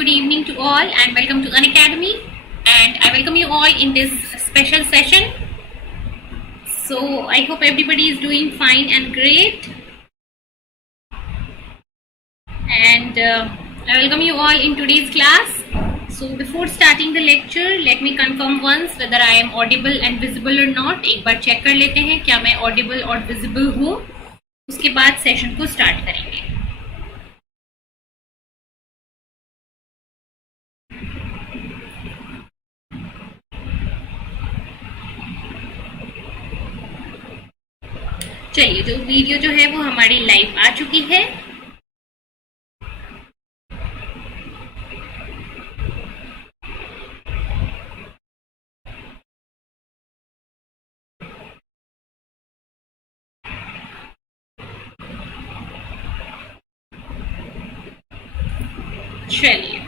good evening to all and welcome to Unacademy, and I welcome you all in this special session. So I hope everybody is doing fine and great, and I welcome you all in today's class. So before starting the lecture, let me confirm once whether I am audible and visible or not. एक बार check कर लेते हैं क्या मैं audible और visible हूँ, उसके बाद सेशन को स्टार्ट करेंगे. चलिए, जो वीडियो जो है वो हमारी लाइव आ चुकी है. चलिए,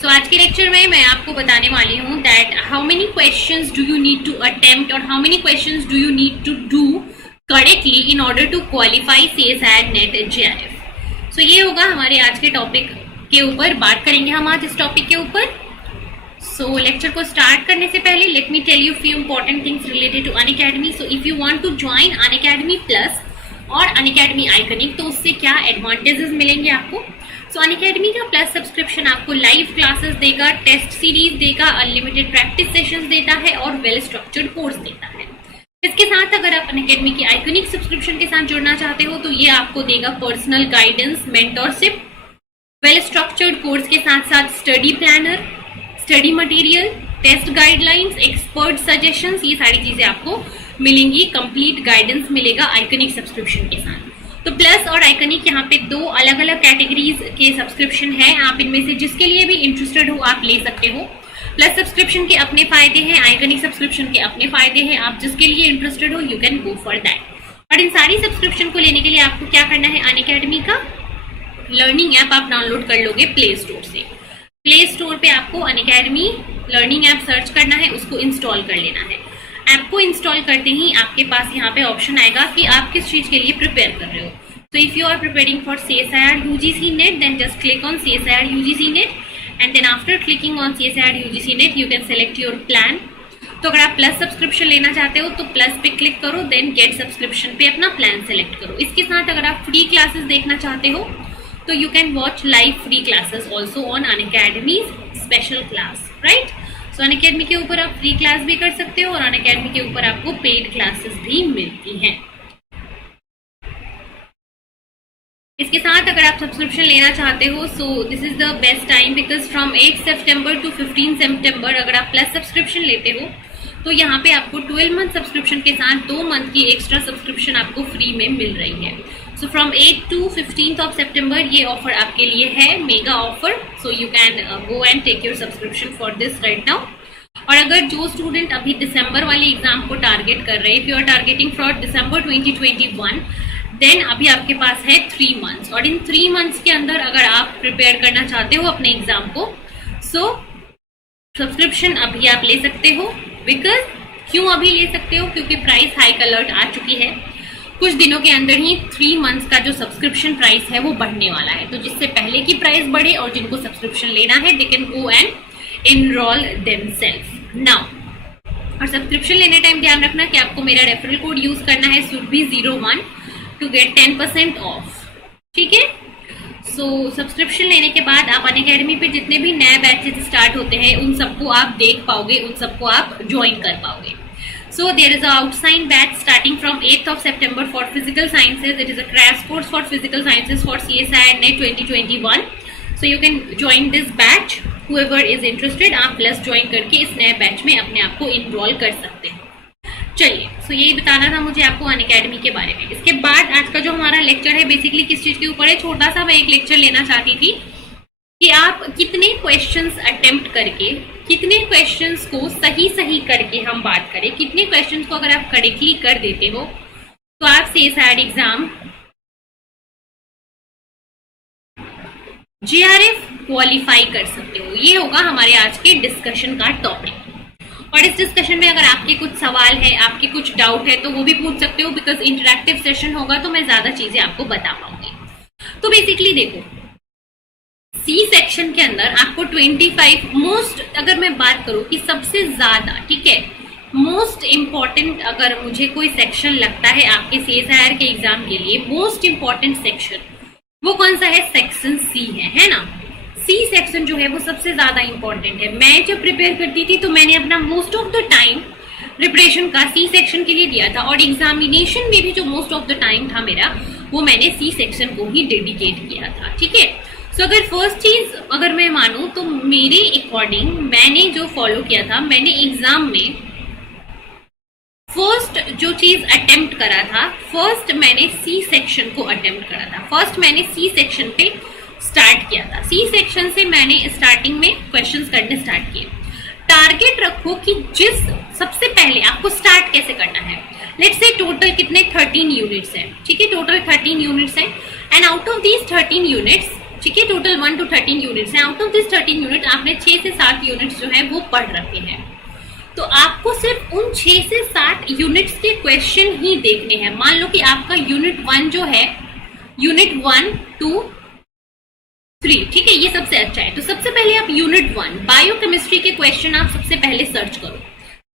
तो आज के लेक्चर में मैं आपको बताने वाली हूँ that how many questions do you need to attempt और how many questions do you need to do correctly in order to qualify CSIR NET JRF. So ये होगा हमारे आज के टॉपिक के ऊपर, बात करेंगे हम आज इस टॉपिक के ऊपर. सो लेक्चर को स्टार्ट करने से पहले let me tell you few important things related to Unacademy. So if you want to join Unacademy plus और अनअकैडमी आइकनिक, तो उससे क्या एडवांटेजेस मिलेंगे आपको. सो अनअकैडमी का प्लस सब्सक्रिप्शन आपको लाइव क्लासेस देगा, टेस्ट सीरीज देगा, अनलिमिटेड प्रैक्टिस सेशंस देता है और वेल स्ट्रक्चर्ड कोर्स देता है. इसके साथ अगर आप अनअकैडमी की आइकनिक सब्सक्रिप्शन के साथ जुड़ना चाहते हो तो ये आपको देगा personal guidance, mentorship, well structured course के साथ साथ study planner, study material, test guidelines, expert suggestions, ये सारी चीजें आपको मिलेंगी. कंप्लीट गाइडेंस मिलेगा आइकनिक सब्सक्रिप्शन के साथ. तो प्लस और आइकनिक यहाँ पे दो अलग अलग कैटेगरीज के सब्सक्रिप्शन है. आप इनमें से जिसके लिए भी इंटरेस्टेड हो आप ले सकते हो. प्लस सब्सक्रिप्शन के अपने फायदे हैं, आइकनिक सब्सक्रिप्शन के अपने फायदे हैं. आप जिसके लिए इंटरेस्टेड हो you can go for that. और इन सारी सब्सक्रिप्शन को लेने के लिए आपको क्या करना है, अनअकैडमी का लर्निंग ऐप आप डाउनलोड कर लोगे प्ले स्टोर से. प्ले स्टोर पे आपको अनअकैडमी लर्निंग ऐप सर्च करना है, उसको इंस्टॉल कर लेना है. ऐप को इंस्टॉल करते ही आपके पास यहाँ पे ऑप्शन आएगा कि आप किस चीज के लिए प्रिपेयर कर रहे हो. तो if you are preparing for CSIR UGC NET, then just click on CSIR UGC NET, and then after clicking on CSIR UGC NET you can select your plan. तो अगर आप प्लस सब्सक्रिप्शन लेना चाहते हो तो प्लस पे click करो, then get subscription पे अपना प्लान सेलेक्ट करो. इसके साथ अगर आप फ्री क्लासेस देखना चाहते हो तो you can watch live free classes also on Unacademy special class, right. So Unacademy के ऊपर आप फ्री क्लास भी कर सकते हो और अनअकैडमी के ऊपर आपको पेड क्लासेस भी मिलती हैं. इसके साथ अगर आप सब्सक्रिप्शन लेना चाहते हो so this is the best time, because from 8 सितंबर टू 15 सितंबर अगर आप प्लस सब्सक्रिप्शन लेते हो तो यहाँ पे आपको 12 मंथ सब्सक्रिप्शन के साथ 2 मंथ की एक्स्ट्रा सब्सक्रिप्शन आपको फ्री में मिल रही है. सो फ्रॉम 8 टू 15 ऑफ सितंबर ये ऑफर आपके लिए है, mega offer. So you can go and take your subscription for this right now. और अगर जो स्टूडेंट अभी दिसंबर वाले एग्जाम को टारगेट कर रहे हैं, if you are targeting for दिसंबर 2021, देन अभी आपके पास है 3 मंथ्स. और इन 3 मंथ्स के अंदर अगर आप प्रिपेयर करना चाहते हो अपने एग्जाम को, सो सब्सक्रिप्शन अभी आप ले सकते हो. बिकॉज क्यों अभी ले सकते हो, क्योंकि प्राइस हाइक अलर्ट आ चुकी है. कुछ दिनों के अंदर ही 3 मंथ्स का जो सब्सक्रिप्शन प्राइस है वो बढ़ने वाला है. तो जिससे पहले की प्राइस बढ़े और जिनको सब्सक्रिप्शन लेना है they can go and enrol themselves now. और सब्सक्रिप्शन लेने टाइम ध्यान रखना कि आपको मेरा रेफरल कोड यूज करना है SURBHI01 टू गेट 10% ऑफ, ठीक है. सो सब्सक्रिप्शन लेने के बाद आप अनअकैडमी पे जितने भी नए बैचेस स्टार्ट होते हैं उन सबको आप देख पाओगे, उन सबको आप ज्वाइन कर पाओगे. So there is a outside batch starting from 8th of September for physical sciences. It is a crash course for physical sciences for CSIR NET 2021. So you can join this batch. Whoever is interested, आप plus join करके इस नए batch में अपने आप को enrol कर सकते हैं. चलिए, सो यही बताना था मुझे आपको अनअकैडमी के बारे में. इसके बाद आज का जो हमारा लेक्चर है बेसिकली किस चीज के ऊपर है, छोटा सा मैं एक लेक्चर लेना चाहती थी कि आप कितने क्वेश्चंस अटेम्प्ट करके, कितने क्वेश्चंस को सही सही करके हम बात करें, कितने क्वेश्चंस को अगर आप करेक्टली कर देते हो तो आप CSIR एग्जाम JRF क्वालिफाई कर सकते हो. ये होगा हमारे आज के डिस्कशन का टॉपिक. और इस डिस्कशन में अगर आपके कुछ सवाल है, आपके कुछ डाउट है तो वो भी पूछ सकते हो, बिकॉज इंटरैक्टिव सेशन होगा तो मैं ज्यादा चीजें आपको बता पाऊंगी. तो बेसिकली देखो, सी सेक्शन के अंदर आपको 25 मोस्ट, अगर मैं बात करूं कि सबसे ज्यादा, ठीक है, मोस्ट इम्पॉर्टेंट अगर मुझे कोई सेक्शन लगता है आपके सीएसआईआर के एग्जाम के लिए, मोस्ट इम्पॉर्टेंट सेक्शन वो कौन सा है? सेक्शन सी है ना। सी सेक्शन जो है वो सबसे ज्यादा इंपॉर्टेंट है। मैं जब प्रिपेयर करती थी तो मैंने अपना most of the time preparation का सी सेक्शन के लिए दिया था, और एग्जामिनेशन में भी जो मोस्ट ऑफ द टाइम था मेरा, वो मैंने सी सेक्शन को ही डेडिकेट किया था, ठीक है। सो अगर फर्स्ट चीज अगर मैं मानूं तो मेरे अकॉर्डिंग मैंने जो फॉलो किया था, मैंने एग्जाम में फर्स्ट जो चीज अटेम्प्ट करा था, फर्स्ट मैंने सी सेक्शन को अटेम्प्ट करा था। फर्स्ट मैंने सी सेक्शन पे स्टार्ट किया था। सी सेक्शन से मैंने स्टार्टिंग में क्वेश्चंस करने स्टार्ट किए। टारगेट रखो कि जिस सबसे पहले आपको स्टार्ट कैसे करना है। लेट्स से टोटल कितने 13 यूनिट्स हैं, ठीक है, टोटल 13 यूनिट्स हैं, and out of these 13 units, ठीक है, टोटल 1 to 13 यूनिट्स हैं। आउट ऑफ दिस 13 यूनिट आपने 6 से 7 यूनिट्स जो है वो पढ़ रखे हैं, तो आपको सिर्फ उन 6 से 7 यूनिट्स के क्वेश्चन ही देखने हैं। मान लो कि आपका यूनिट 1 जो है, यूनिट 1, 2, 3, ठीक है, ये सबसे अच्छा है। तो सबसे पहले आप यूनिट 1 बायोकेमिस्ट्री के क्वेश्चन आप सबसे पहले सर्च करो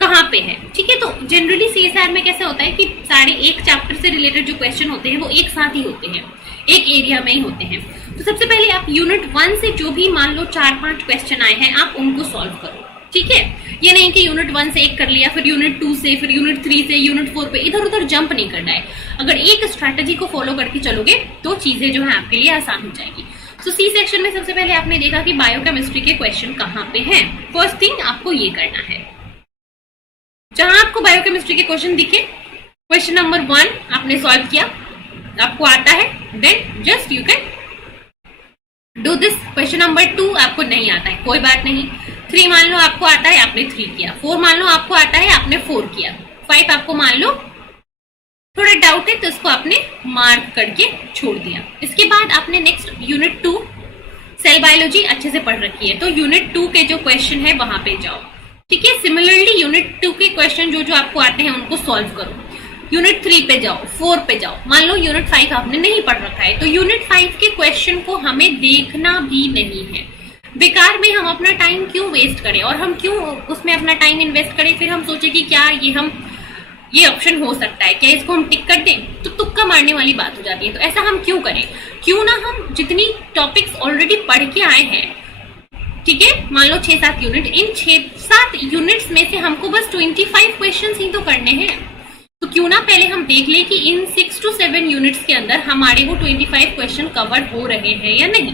कहाँ पे है, ठीक है। तो जनरली सीएसआईआर में कैसे होता है कि सारे एक चैप्टर से रिलेटेड जो क्वेश्चन होते हैं वो एक साथ ही होते हैं, एक एरिया में ही होते हैं। तो सबसे पहले आप यूनिट 1 से जो भी मान लो 4-5 क्वेश्चन आए हैं, आप उनको सॉल्व करो, ठीक है। ये नहीं कि यूनिट 1 से एक कर लिया, फिर यूनिट 2 से, फिर यूनिट 3 से, यूनिट 4 पे इधर उधर जंप नहीं करना है। अगर एक स्ट्रैटेजी को फॉलो करके चलोगे तो चीजें जो है आपके लिए आसान हो जाएगी। तो सी सेक्शन में सबसे पहले आपने देखा कि बायोकेमिस्ट्री के क्वेश्चन कहाँ पे हैं। फर्स्ट थिंग आपको ये करना है, जहां आपको बायोकेमिस्ट्री के क्वेश्चन दिखे, क्वेश्चन नंबर 1 आपने सॉल्व किया, आपको आता है, then just you can do this. Question number 2 आपको नहीं आता है, कोई बात नहीं। 3 मान लो आपको आता है, आपने 3 किया। 4 मान लो आपको आता है, आपने 4 किया। 5 आपको मान लो थोड़ा डाउट है तो इसको आपने मार्क करके छोड़ दिया। इसके बाद आपने नेक्स्ट यूनिट 2 सेल बायोलॉजी अच्छे से पढ़ रखी है, तो यूनिट 2 के जो क्वेश्चन है वहां पे जाओ, ठीक है। सिमिलरली यूनिट 2 के क्वेश्चन जो जो आपको आते हैं उनको सॉल्व करो। यूनिट 3 पे जाओ, 4 पे जाओ। मान लो यूनिट 5 आपने नहीं पढ़ रखा है, तो यूनिट 5 के क्वेश्चन को हमें देखना भी नहीं है। बेकार में हम अपना टाइम क्यों वेस्ट करें, और हम क्यों उसमें अपना टाइम इन्वेस्ट करें, फिर हम सोचे कि क्या ये ऑप्शन हो सकता है, क्या इसको हम टिक कर दें, तो तुक्का मारने वाली बात हो जाती है। तो ऐसा हम क्यों करें? क्यों ना हम जितनी टॉपिक्स ऑलरेडी पढ़ के आए हैं, ठीक है, मान लो 6-7 यूनिट, इन 6-7 यूनिट्स में से हमको बस 25 क्वेश्चन ही तो करने हैं। तो क्यों ना पहले हम देख ले कि इन 6 to 7 यूनिट्स के अंदर हमारे वो 25 क्वेश्चन कवर हो रहे हैं या नहीं।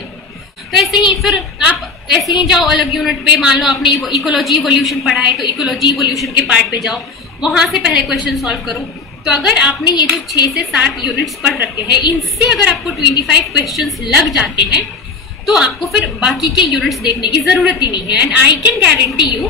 तो ऐसे ही फिर आप ऐसे ही जाओ अलग यूनिट पे। मान लो आपने इकोलॉजी इवोल्यूशन पढ़ा है, तो इकोलॉजी इवोल्यूशन के पार्ट पे जाओ, वहां से पहले क्वेश्चन सॉल्व करो। तो अगर आपने ये जो 6 से 7 यूनिट्स पढ़ रखे हैं, इनसे अगर आपको 25 क्वेश्चंस लग जाते हैं तो आपको फिर बाकी के यूनिट्स देखने की जरूरत ही नहीं है। And I can guarantee you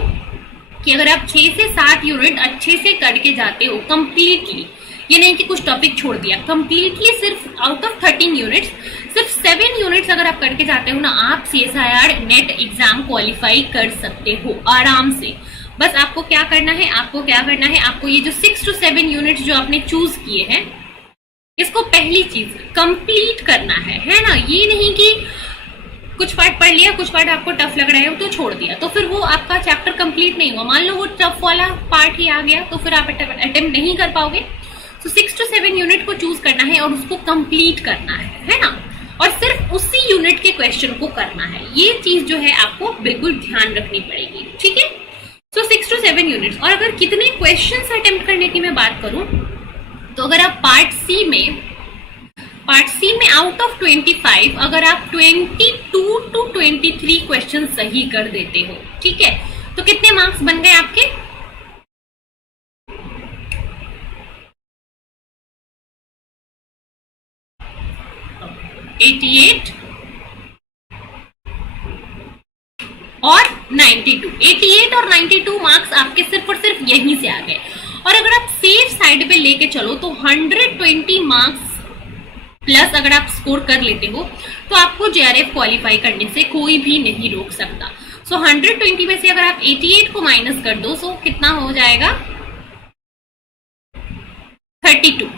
कि अगर आप 6 से 7 यूनिट अच्छे से करके जाते हो कंप्लीटली, ये नहीं कि कुछ टॉपिक छोड़ दिया, कंप्लीटली सिर्फ आउट ऑफ 13 यूनिट्स सिर्फ 7 यूनिट्स अगर आप करके जाते हो ना, आप सीएसआईआर नेट एग्जाम क्वालिफाई कर सकते हो आराम से। बस आपको क्या करना है, आपको ये जो 6 to 7 यूनिट्स जो आपने चूज किए हैं, इसको पहली चीज कंप्लीट करना है ना। ये नहीं कि कुछ पार्ट पढ़ लिया, कुछ पार्ट आपको टफ लग रहा है तो छोड़ दिया, तो फिर वो आपका चैप्टर कंप्लीट नहीं हुआ। मान लो वो टफ वाला पार्ट ही आ गया तो फिर आप अटेम्प्ट नहीं कर पाओगे। तो 6 to 7 यूनिट को चूज करना है और उसको कंप्लीट करना है ना, और सिर्फ उसी यूनिट के क्वेश्चन को करना है। ये चीज जो है आपको बिल्कुल ध्यान रखनी पड़ेगी, ठीक है। तो 6 to 7 यूनिट्स। और अगर कितने क्वेश्चंस अटेम्प्ट करने की मैं बात करूं, तो अगर आप पार्ट सी में आउट ऑफ 25 अगर आप 22 to 23 क्वेश्चन सही कर देते हो, ठीक है, तो कितने मार्क्स बन गए आपके? $88 और 92। 88 और 92 मार्क्स आपके सिर्फ और सिर्फ यहीं से आ गए। और अगर आप सेफ साइड पे लेके चलो तो 120 मार्क्स प्लस अगर आप स्कोर कर लेते हो तो आपको जेआरएफ क्वालिफाई करने से कोई भी नहीं रोक सकता। सो 120 में से अगर आप 88 को माइनस कर दो, सो कितना हो जाएगा? 32।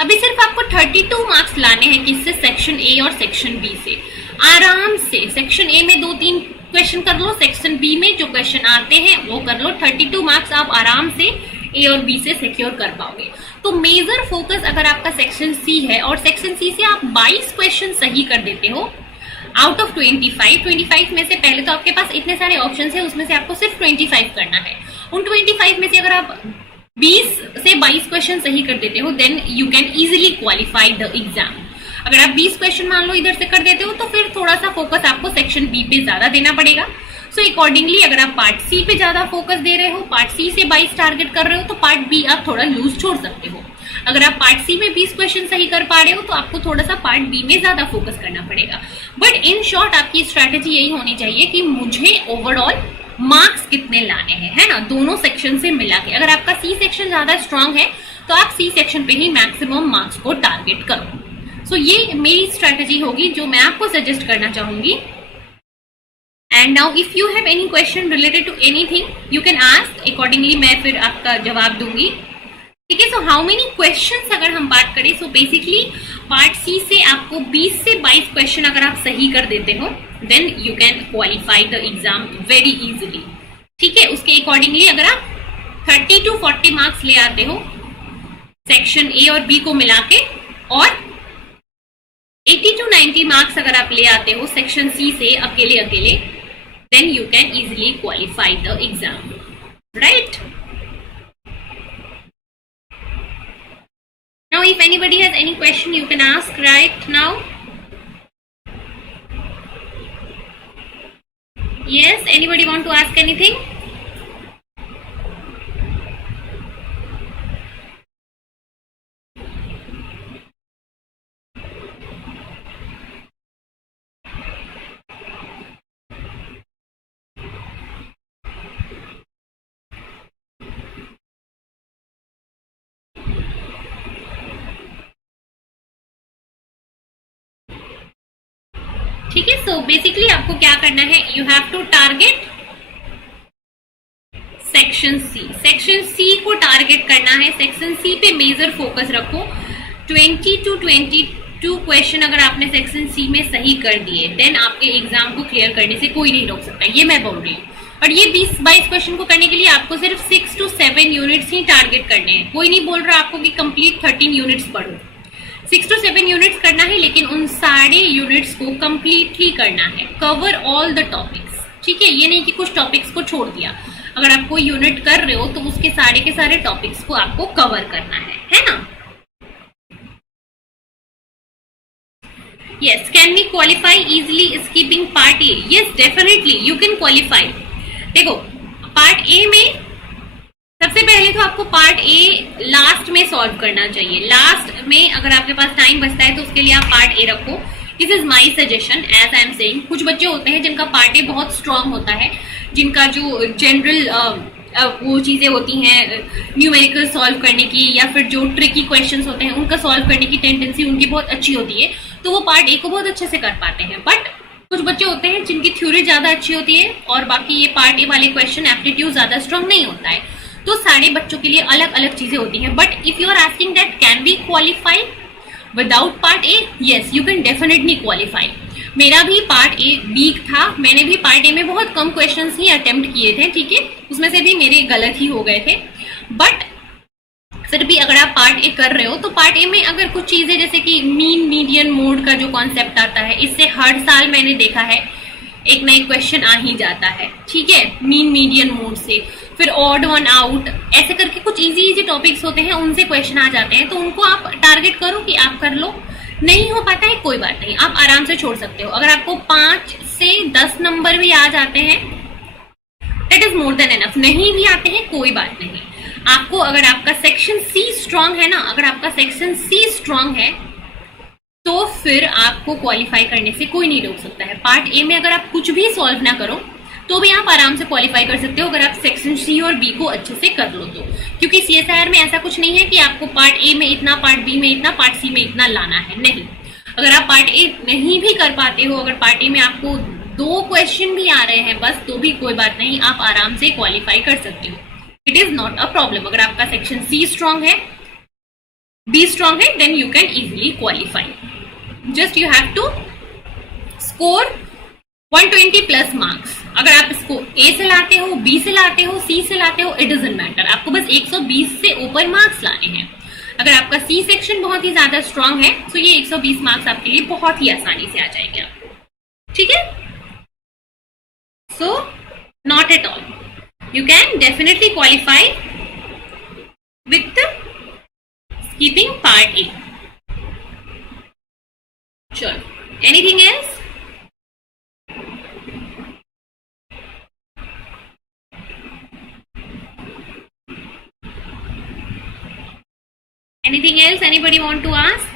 अभी सिर्फ आपको 32 मार्क्स लाने हैं किससे? सेक्शन ए और सेक्शन बी से। आराम से सेक्शन ए में 2-3 क्वेश्चन कर लो, सेक्शन बी में जो क्वेश्चन आते हैं वो कर लो। 32 मार्क्स आप आराम से ए और बी से सिक्योर कर पाओगे। तो मेजर फोकस अगर आपका सेक्शन सी है और सेक्शन सी से आप 22 क्वेश्चन सही कर देते हो आउट ऑफ 25 में से, पहले तो आपके पास इतने सारे ऑप्शन है, उसमें से आपको सिर्फ 25 करना है। उन 25 में से अगर आप 20 से 22 क्वेश्चन सही कर देते हो then you can easily qualify the exam. अगर आप 20 क्वेश्चन मान लो इधर से कर देते हो तो फिर थोड़ा सा फोकस आपको सेक्शन बी पे ज्यादा देना पड़ेगा। सो अकॉर्डिंगली अगर आप पार्ट सी पे ज्यादा फोकस दे रहे हो, पार्ट सी से 22 टारगेट कर रहे हो, तो पार्ट बी आप थोड़ा लूज छोड़ सकते हो। अगर आप पार्ट सी में 20 क्वेश्चन सही कर पा रहे हो तो आपको थोड़ा सा पार्ट बी में ज्यादा फोकस करना पड़ेगा। बट इन शॉर्ट आपकी स्ट्रैटेजी यही होनी चाहिए कि मुझे ओवरऑल मार्क्स कितने लाने हैं, है ना, दोनों सेक्शन से मिला के। अगर आपका सी सेक्शन ज्यादा स्ट्रांग है तो आप सी सेक्शन पे ही मैक्सिमम मार्क्स को टारगेट करो। सो ये मेरी स्ट्रैटेजी होगी जो मैं आपको सजेस्ट करना चाहूंगी। And now if you have any question related to anything you can ask, accordingly मैं फिर आपका जवाब दूंगी। ठीक है, सो हाउ मेनी क्वेश्चंस अगर हम बात करें, सो बेसिकली पार्ट सी से आपको 20 से 22 क्वेश्चन अगर आप सही कर देते हो then you can qualify the exam very easily. ठीक है, उसके अकॉर्डिंगली अगर आप 30 to 40 मार्क्स ले आते हो सेक्शन ए और बी को मिला के, और 80 to 90 मार्क्स अगर आप ले आते हो सेक्शन सी से अकेले अकेले, then you can easily qualify the exam, right? Now if anybody has any question you can ask right now. Yes, anybody want to ask anything? ठीक है, सो बेसिकली आपको क्या करना है, you have to target section C. Section C को target करना है, section C पे मेजर फोकस रखो। 20 to 22 क्वेश्चन अगर आपने सेक्शन सी में सही कर दिए देन आपके एग्जाम को क्लियर करने से कोई नहीं रोक सकता, ये मैं बोल रही हूँ। और ये 20-22 क्वेश्चन को करने के लिए आपको सिर्फ 6 to 7 यूनिट्स ही टारगेट करने हैं। कोई नहीं बोल रहा आपको कि कंप्लीट 13 यूनिट्स पढ़ो, 6 to 7 यूनिट्स करना है, लेकिन उन सारे यूनिट्स को कंप्लीटली करना है, कवर ऑल द टॉपिक्स। ठीक है, ये नहीं कि कुछ टॉपिक्स को छोड़ दिया। अगर आप कोई यूनिट कर रहे हो तो उसके सारे के सारे टॉपिक्स को आपको कवर करना है ना? Yes, can we qualify easily skipping part A? Yes, definitely you can qualify. देखो, पार्ट ए में सबसे पहले तो आपको पार्ट ए लास्ट में सॉल्व करना चाहिए। लास्ट में अगर आपके पास टाइम बचता है तो उसके लिए आप पार्ट ए रखो। This is my suggestion, as I am saying. कुछ बच्चे होते हैं जिनका पार्ट ए बहुत स्ट्रांग होता है, जिनका जो जनरल वो चीजें होती हैं न्यूमेरिकल सॉल्व करने की या फिर जो ट्रिकी क्वेश्चंस होते हैं उनका सॉल्व करने की टेंडेंसी उनकी बहुत अच्छी होती है, तो वो पार्ट ए को बहुत अच्छे से कर पाते हैं। बट कुछ बच्चे होते हैं जिनकी थ्योरी ज्यादा अच्छी होती है और बाकी ये पार्ट ए वाले क्वेश्चन एप्टीट्यूड ज्यादा स्ट्रांग नहीं होता है। तो सारे बच्चों के लिए अलग अलग चीजें होती हैं। But if you are asking that can we qualify without part A, yes you can definitely qualify. मेरा भी पार्ट ए वीक था, मैंने भी पार्ट ए में बहुत कम क्वेश्चंस ही अटेम्प्ट किए थे। ठीक है, उसमें से भी मेरे गलत ही हो गए थे। बट फिर भी अगर आप पार्ट ए कर रहे हो तो पार्ट ए में अगर कुछ चीजें जैसे कि मीन मीडियन मोड का जो कॉन्सेप्ट आता है, इससे हर साल मैंने देखा है एक नई क्वेश्चन आ ही जाता है। ठीक है, मीन मीडियन मोड से, फिर ऑड वन आउट, ऐसे करके कुछ इजी टॉपिक्स होते हैं उनसे क्वेश्चन आ जाते हैं। तो उनको आप टारगेट करो कि आप कर लो। नहीं हो पाता है कोई बात नहीं, आप आराम से छोड़ सकते हो। अगर आपको 5 से 10 नंबर भी आ जाते हैं that is more than enough. नहीं भी आते हैं कोई बात नहीं। आपको अगर आपका सेक्शन सी स्ट्रांग है ना, अगर आपका सेक्शन सी स्ट्रांग है तो फिर आपको क्वालिफाई करने से कोई नहीं रोक सकता है। पार्ट ए में अगर आप कुछ भी सॉल्व ना करो तो भी आप आराम से क्वालिफाई कर सकते हो अगर आप सेक्शन सी और बी को अच्छे से कर लो तो। क्योंकि सीएसआईआर में ऐसा कुछ नहीं है कि आपको पार्ट ए में इतना, पार्ट बी में इतना, पार्ट सी में इतना लाना है, नहीं। अगर आप पार्ट ए नहीं भी कर पाते हो, अगर पार्ट ए में आपको 2 क्वेश्चन भी आ रहे हैं बस, तो भी कोई बात नहीं, आप आराम से क्वालिफाई कर सकते हो। It is not a problem. अगर आपका सेक्शन सी स्ट्रांग है, बी स्ट्रांग है, then you can easily qualify. Just you have to score 120 plus marks. अगर आप इसको ए से लाते हो, बी से लाते हो, सी से लाते हो, इट डजंट मैटर, आपको बस 120 से ऊपर मार्क्स लाने हैं। अगर आपका सी सेक्शन बहुत ही ज्यादा स्ट्रांग है तो ये 120 मार्क्स आपके लिए बहुत ही आसानी से आ जाएंगे आपको, ठीक है। So not at all, you can definitely qualify with the skipping part A. Sure. Anything else? Anything else anybody want to ask?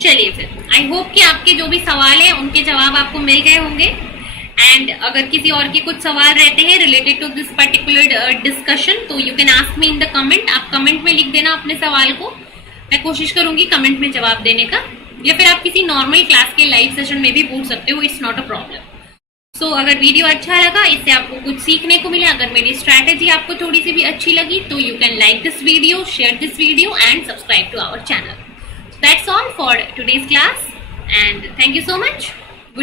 चलिए फिर, आई होप कि आपके जो भी सवाल है उनके जवाब आपको मिल गए होंगे। एंड अगर किसी और के कुछ सवाल रहते हैं related to this particular discussion तो you can ask me in the comment. आप कमेंट में लिख देना अपने सवाल को, मैं कोशिश करूंगी कमेंट में जवाब देने का, या फिर आप किसी नॉर्मल क्लास के लाइव सेशन में भी पूछ सकते हो, इट्स नॉट अ प्रॉब्लम। सो अगर वीडियो अच्छा लगा, इससे आपको कुछ सीखने को मिला, अगर मेरी स्ट्रैटेजी आपको थोड़ी सी भी अच्छी लगी तो you can like this video, share this video and subscribe to our channel. That's all for today's class and thank you so much.